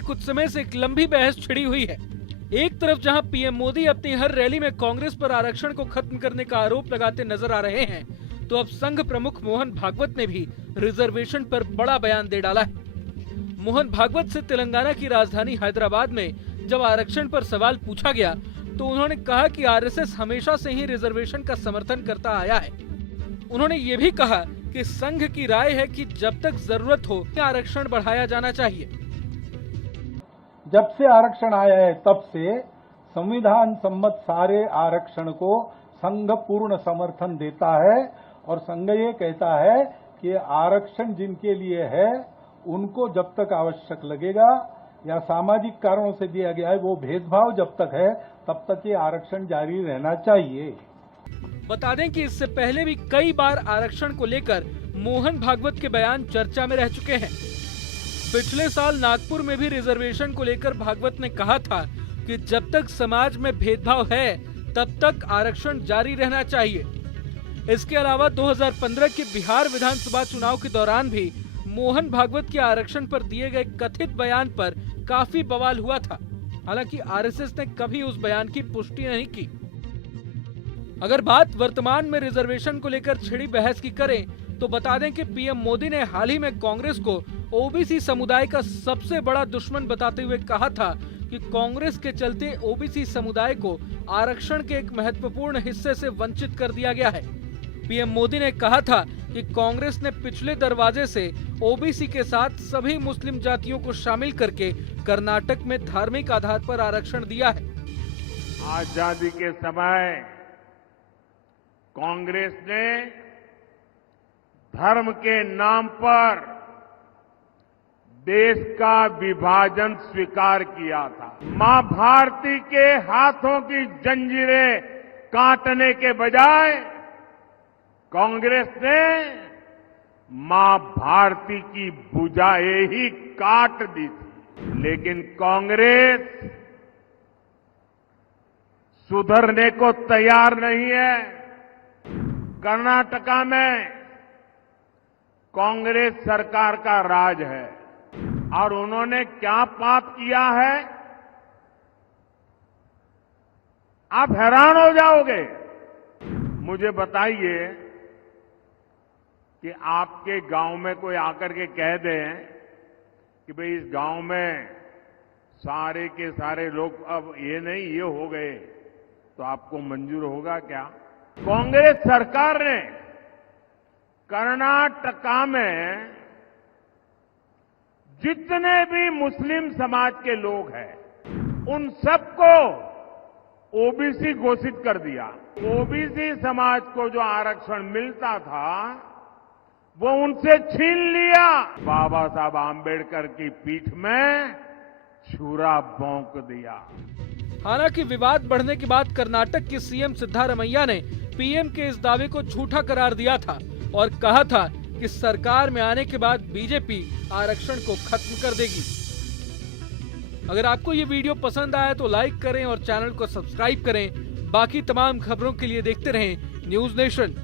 कुछ समय से एक लंबी बहस छिड़ी हुई है। एक तरफ जहां पीएम मोदी अपनी हर रैली में कांग्रेस पर आरक्षण को खत्म करने का आरोप लगाते नजर आ रहे हैं, तो अब संघ प्रमुख मोहन भागवत ने भी रिजर्वेशन पर बड़ा बयान दे डाला है। मोहन भागवत से तेलंगाना की राजधानी हैदराबाद में जब आरक्षण पर सवाल पूछा गया तो उन्होंने कहा कि आरएसएस हमेशा से ही रिजर्वेशन का समर्थन करता आया है। उन्होंने ये भी कहा कि संघ की राय है कि जब तक जरूरत हो आरक्षण बढ़ाया जाना चाहिए। जब से आरक्षण आया है तब से संविधान सम्मत सारे आरक्षण को संघ पूर्ण समर्थन देता है और संघ ये कहता है कि आरक्षण जिनके लिए है उनको जब तक आवश्यक लगेगा या सामाजिक कारणों से दिया गया है वो भेदभाव जब तक है तब तक ये आरक्षण जारी रहना चाहिए। बता दें कि इससे पहले भी कई बार आरक्षण को लेकर मोहन भागवत के बयान चर्चा में रह चुके हैं। पिछले साल नागपुर में भी रिजर्वेशन को लेकर भागवत ने कहा था कि जब तक समाज में भेदभाव है तब तक आरक्षण जारी रहना चाहिए। इसके अलावा 2015 के बिहार विधानसभा चुनाव के दौरान भी मोहन भागवत के आरक्षण पर दिए गए कथित बयान पर काफी बवाल हुआ था। हालांकि आरएसएस ने कभी उस बयान की पुष्टि नहीं की। अगर बात वर्तमान में रिजर्वेशन को लेकर छिड़ी बहस की करें तो बता दें कि पीएम मोदी ने हाल ही में कांग्रेस को ओबीसी समुदाय का सबसे बड़ा दुश्मन बताते हुए कहा था कि कांग्रेस के चलते ओबीसी समुदाय को आरक्षण के एक महत्वपूर्ण हिस्से से वंचित कर दिया गया है। पीएम मोदी ने कहा था कि कांग्रेस ने पिछले दरवाजे से ओबीसी के साथ सभी मुस्लिम जातियों को शामिल करके कर्नाटक में धार्मिक आधार पर आरक्षण दिया है। आजादी के समय कांग्रेस ने धर्म के नाम पर देश का विभाजन स्वीकार किया था। मां भारती के हाथों की जंजीरें काटने के बजाय कांग्रेस ने मां भारती की भुजाएं ही काट दी थी। लेकिन कांग्रेस सुधरने को तैयार नहीं है। कर्नाटका में कांग्रेस सरकार का राज है और उन्होंने क्या पाप किया है आप हैरान हो जाओगे। मुझे बताइए कि आपके गांव में कोई आकर के कह दे कि भाई इस गांव में सारे के सारे लोग अब ये नहीं ये हो गए, तो आपको मंजूर होगा क्या? कांग्रेस सरकार ने कर्नाटका में जितने भी मुस्लिम समाज के लोग हैं उन सबको ओबीसी घोषित कर दिया। ओबीसी समाज को जो आरक्षण मिलता था वो उनसे छीन लिया। बाबा साहब आंबेडकर की पीठ में छुरा भोंक दिया। हालांकि विवाद बढ़ने के बाद कर्नाटक के सीएम सिद्धारमैया ने पीएम के इस दावे को झूठा करार दिया था और कहा था कि सरकार में आने के बाद बीजेपी आरक्षण को खत्म कर देगी। अगर आपको ये वीडियो पसंद आया तो लाइक करें और चैनल को सब्सक्राइब करें। बाकी तमाम खबरों के लिए देखते रहें न्यूज़ नेशन।